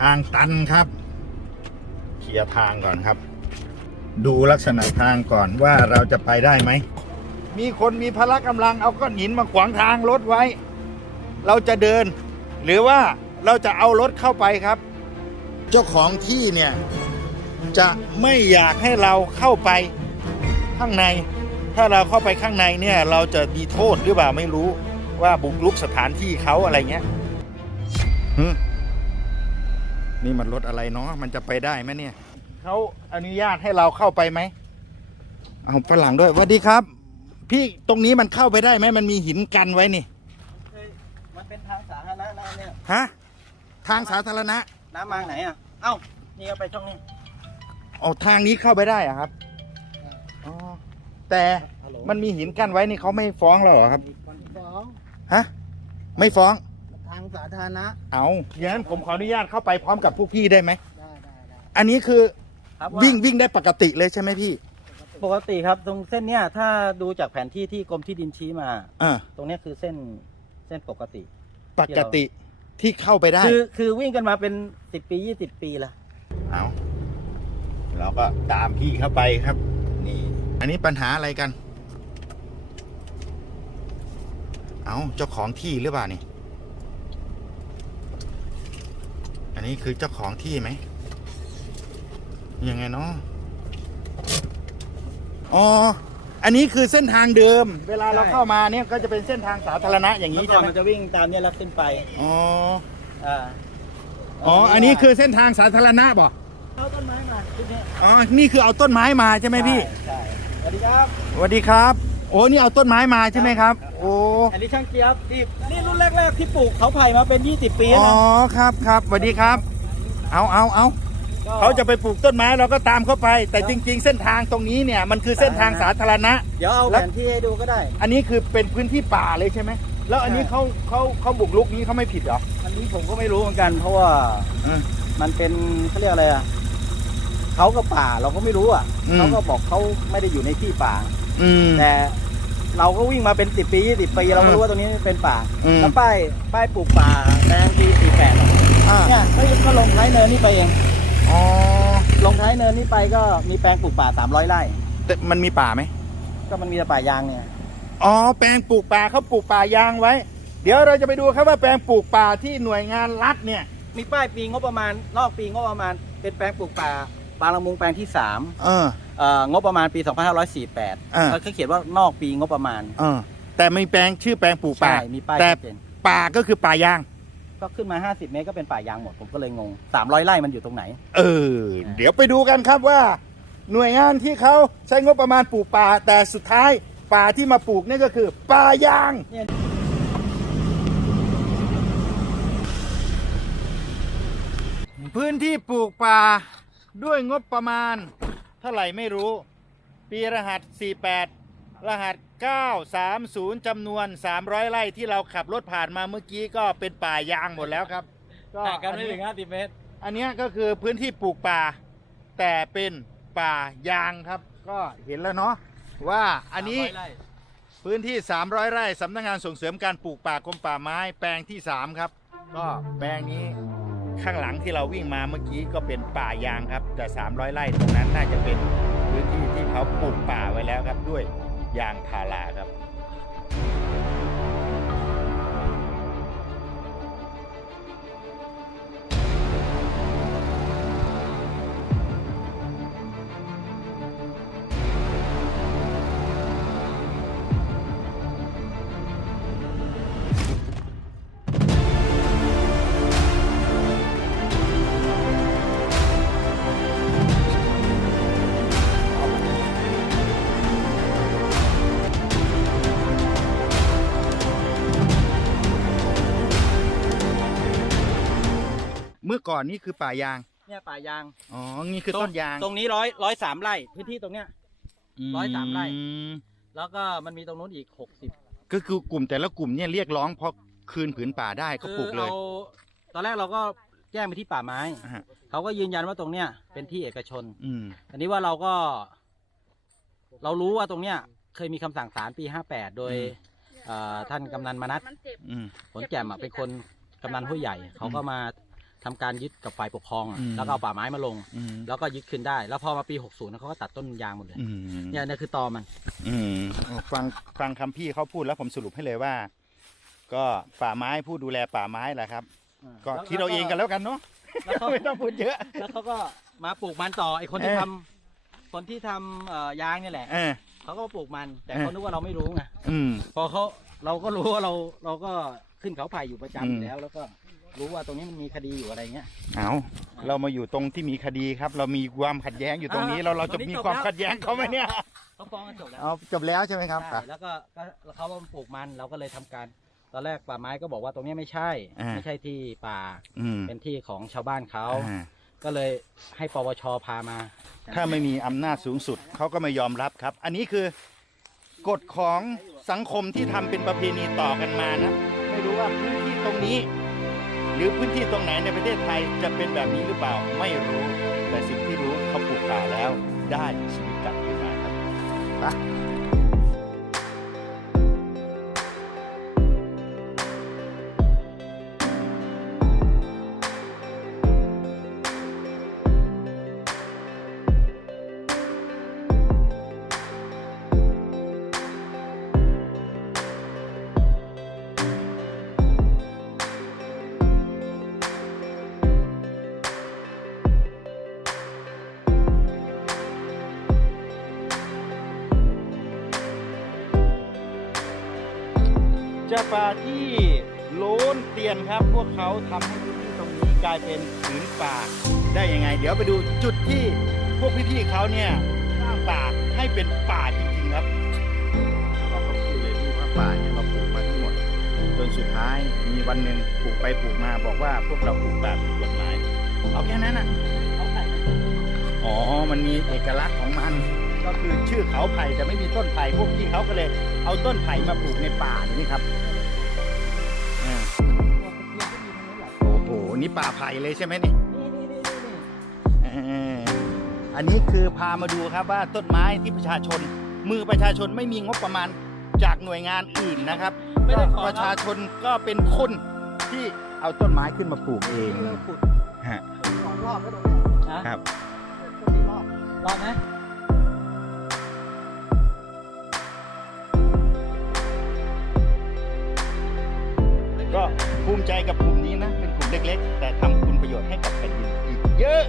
ทางตันครับ เคลียร์ทางก่อนครับ ดูลักษณะทางก่อนว่าเราจะไปได้ไหม มีคนมีพละกำลังเอาก้อนหินมาขวางทางรถไว้ เราจะเดิน หรือว่าเราจะเอารถเข้าไปครับ เจ้าของที่เนี่ย จะไม่อยากให้เราเข้าไปข้างใน ถ้าเราเข้าไปข้างในเนี่ย เราจะมีโทษหรือเปล่าไม่รู้ว่าบุกรุกสถานที่เขาอะไรเงี้ย นี่มันรถอะไรเนาะมันจะไปได้ไหมเนี่ยเขาอนุญาตให้เราเข้าไปไหมเอาฝรั่งด้วยสวัสดีครับ พี่ตรงนี้มันเข้าไปได้ไหมมันมีหินกันไว้นี่มันเป็นทางสาธารณะนะเนี่ยฮะทางสาธารณะน้ำมาไหนอะเอ้านี่เอาไปช่องนี้ออกทางนี้เข้าไปได้อะครับอ๋อแต่มันมีหินกั้นไว้นี่เขาไม่ฟ้องเราเหรอครับฟ้องฮะไม่ฟ้องทางสาธารณะเอาอย่างนั้นผมขออนุญาตเข้าไปพร้อมกับพวกพี่ได้ไหม ได้ได้ได้อันนี้คือครับวิ่งวิ่งได้ปกติเลยใช่ไหมพี่ ปกติครับ ตรงเส้นเนี้ยถ้าดูจากแผนที่ที่กรมที่ดินชี้มา อ่า ตรงเนี้ยคือเส้นเส้นปกติ ปกติที่เข้าไปได้ คือคือวิ่งกันมาเป็นสิบปียี่สิบปีแล้วเอาเราก็ตามพี่เข้าไปครับ นี่ อันนี้ปัญหาอะไรกัน เอาเจ้าของที่หรือเปล่านี่ อันนี้คือเจ้าของที่ไหม ยังไงเนาะอ๋อ อันนี้คือเส้นทางเดิม เวลาเราใช่ เข้ามาเนี่ยก็จะเป็นเส้นทางสาธารณะอย่างนี้เมื่อก่ใช่อนไหมมันจะวิ่งตามเนี้ยแล้วขึ้นไปอ๋อ อ่าอ๋อ อันนี้คือเส้นทางสาธารณะบ่ เอาต้นไม้มาชุดนี้อ๋อ นี่คือเอาต้นไม้มาใช่ไหมพี่ ใช่สวัสดีครับ สวัสดีครับ โอ้นี่เอาต้นไม้มาใช่ไหมครับ โอ้อันนี้ช่างเจี๊ยบที่นี่รุ่นแรกๆที่ปลูกเขาไผ่มาเป็น 20 ปีอ๋แล้วอนะครับครับสวัสดีครับ เอาเอาเอาก็เขาจะไปปลูกต้นไม้เราก็ตามเข้าไป แต่จริง ๆ เส้นทางตรงนี้เนี่ยมันคือเส้นทางสาธารณะ เดี๋ยวเอาแผนที่ให้ดูก็ได้ อันนี้คือเป็นพื้นที่ป่าเลยใช่ไหมแล้วอันนี้ใช่เขาเขาเขาบุกรุกนี้เขาไม่ผิดเหรออันนี้ผมก็ไม่รู้เหมือนกัน เพราะว่าอืมมันเป็นเขาเรียกอะไรอะเขาก็ป่าเราก็ไม่รู้อะอืมเขาก็บอกเขาไม่ได้อยู่ในที่ป่า อืม แต่เราก็วิ่งมาเป็นสิบปียี่สิบปีเราก็รู้ว่าตรงนี้เป็นป่าอืม แล้วป้ายป้ายปลูกป่าแดงปีสี่แปดอ่าเนี่ยก็ก็ลงท้ายเนินนี่ไปเอง อ๋อลงท้ายเนินนี่ไปก็มีแปลงปลูกป่าสามร้อยไร่ แต่มันมีป่าไหมก็มันมีแต่ป่ายางเนี่ยอ๋อแปลงปลูกป่าเขาปลูกป่ายางไว้ เดี๋ยวเราจะไปดูครับว่าแปลงปลูกป่าที่หน่วยงานรัฐเนี่ย มีป้ายปีงบประมาณนอกปีงบประมาณ เป็นแปลงปลูกป่าบางละมุงแปลงที่สาม เออ เอ่องบประมาณปี 2548อ่าแล้วเขาเขียนว่านอกปีงบประมาณเออแต่มีแปลงชื่อแปลงปลูกป่า ใช่มีป้ายแต่ ชัดเจนป่าก็คือป่ายาง ก็ขึ้นมา 50 เมตรก็เป็นป่ายางหมดผมก็เลยงง 300 ไร่มันอยู่ตรงไหน เออ เดี๋ยวไปดูกันครับว่า หน่วยงานที่เขาใช้งบประมาณปลูกป่า แต่สุดท้ายป่าที่มาปลูกนี่ก็คือป่ายาง เนี่ย พื้นที่ปลูกป่าด้วยงบประมาณ เท่าไหร่ไม่รู้ ปีรหัส 48 รหัส 930จำนวน 300 ไร่ที่เราขับรถผ่านมาเมื่อกี้ก็เป็นป่ายางหมดแล้วครับห่างกันไม่อัถึง50เมตร อันเนี้ยก็คือพื้นที่ปลูกป่า แต่เป็นป่ายางครับ ก็เห็นแล้วเนาะว่าอันนี้300ไร่พื้นที่ 300 ไร่สำนักงานส่งเสริมการปลูกป่ากรมป่าไม้แปลงที่ 3 ครับ ก็แปลงนี้ ข้างหลังที่เราวิ่งมาเมื่อกี้ก็เป็นป่ายางครับ แต่ 300 ไร่ตรงนั้นน่าจะเป็นพื้นที่ที่เขาปลูกป่าไว้แล้วครับด้วยยางพาราครับ มื่อก่อนนี่คือป่ายาง เนี่ยป่ายางอ๋อ นี่คือต้นยางตรงนี้ร้อยร้อยสามไร่พื้นที่ตรงเนี้ย ร้อยสามไร่อืมแล้วก็มันมีตรงนู้นอีก60ก็คือกลุ่มแต่ละกลุ่มเนี่ยเรียกร้องเพราะคืนผืนป่าได้ก็ปลูกเลยอาตอนแรกเราก็แจ้งไปที่ป่าไม้ อ่าฮะ เขาก็ยืนยันว่าตรงเนี้ยเป็นที่เอกชน อืม อันนี้ว่าเราก็ เรารู้ว่าตรงเนี้ย เคยมีคำสั่งศาลปี58โดยเอ่อท่านกำนันมนัส อืม ผลแจ่มอะเป็นคนกำนันผู้ใหญ่ เขาก็มา ทำการยึดกับฝ่ายปกครองอะอืม แล้วก็เอาป่าไม้มาลง อืมแล้วก็ยึดคืนได้ แล้วพอมาปี 60เขาก็ตัดต้นยางหมดเลย อืมเนี่ยเนี่ยคือตอมัน อืมฟังฟังคำพี่เขาพูดแล้วผมสรุปให้เลยว่า ก็ป่าไม้ผู้ดูแลป่าไม้แหละครับ ก็แล้วคิดเราเองกันแล้วกันเนาะแล้วเขาไม่ต้องพูดเยอะ แล้วเขาก็มาปลูกมันต่อไอ้คนที่เออ ทำคนที่ทำเอ่อยางเนี่ยแหละเออ เขาก็มาปลูกมัน แต่เออ เขานึกว่าเราไม่รู้ไงอืม พอเขาเราก็รู้ว่าเราเราก็ขึ้นเขาไผ่อยู่ประจำอืมอยู่แล้วแล้วก็ รู้ว่าตรงนี้มันมีคดีอยู่อะไรเงี้ย เอาเรามาอยู่ตรงที่มีคดีครับ เรามีความขัดแย้งอยู่ตรงนี้อ่าเราเราจะตอนนี้มีจบความแล้วขัดแย้งเขาไหมเนี่ยเขาฟ้องกันจบแล้วเอาจบแล้วใช่ไหมครับใช่แล้วก็ก็เขามาปลูกมันเราก็เลยทำการ ตอนแรกป่าไม้ก็บอกว่าตรงนี้ไม่ใช่อ่าไม่ใช่ที่ป่า อืมเป็นที่ของชาวบ้านเขา อ่าก็เลยให้ปวชพามา ถ้าไม่มีอำนาจสูงสุดเขาก็ไม่ยอมรับครับ อันนี้คือกฎของสังคมที่ทำเป็นประเพณีต่อกันมานะ ไม่รู้ว่าพื้นที่ตรงนี้ห รือพื้นที่ตรงไหนในประเทศไทยจะเป็นแบบนี้หรือเปล่าไม่รู้ แต่สิ่งที่รู้เขาปลูกป่าแล้วได้ชีวิตกลับคืนมาครับ จะป่าที่โล้นเตียนครับ พวกเขาทำให้พื้นที่ตรงนี้กลายเป็นผืนป่า ได้ยังไง เดี๋ยวไปดูจุดที่พวกพี่ๆเขาเนี่ยสร้างป่าให้เป็นป่าจริงๆครับเราก็พูดเลยพี่ว่าป่าเนี่ยเราปลูกมาทั้งหมด จนสุดท้ายมีวันหนึ่งปลูกไปปลูกมาบอกว่าพวกเราปลูกป่าผิดกฎหมายเอาแค่นั้นอะเขาไผ่อ๋อมันมีเอกลักษณ์ของมัน ก็คือชื่อเขาไผ่แต่ไม่มีต้นไผ่พวกพี่เขาก็เลย เอาต้นไผ่มาปลูกในป่านี่ครับอ่าโอ้โหนี่ป่าไผ่เลยใช่ไหมนี่นี่นี่นี่นี่นี่เอออันนี้คือพามาดูครับว่าต้นไม้ที่ประชาชน มือประชาชนไม่มีงบประมาณจากหน่วยงานอื่นนะครับไม่ได้ขอประชาชนก็เป็นคนที่เอาต้นไม้ขึ้นมาปลูกเองเลิกขุดฮะสองรอบแล้วตรงนี้นะครับต้นนี้รอบรอบนะ ก็ภูมิใจกับกลุ่มนี้นะ เป็นกลุ่มเล็ก ๆ แต่ทำคุณประโยชน์ให้กับแผ่นดินอีกเยอะ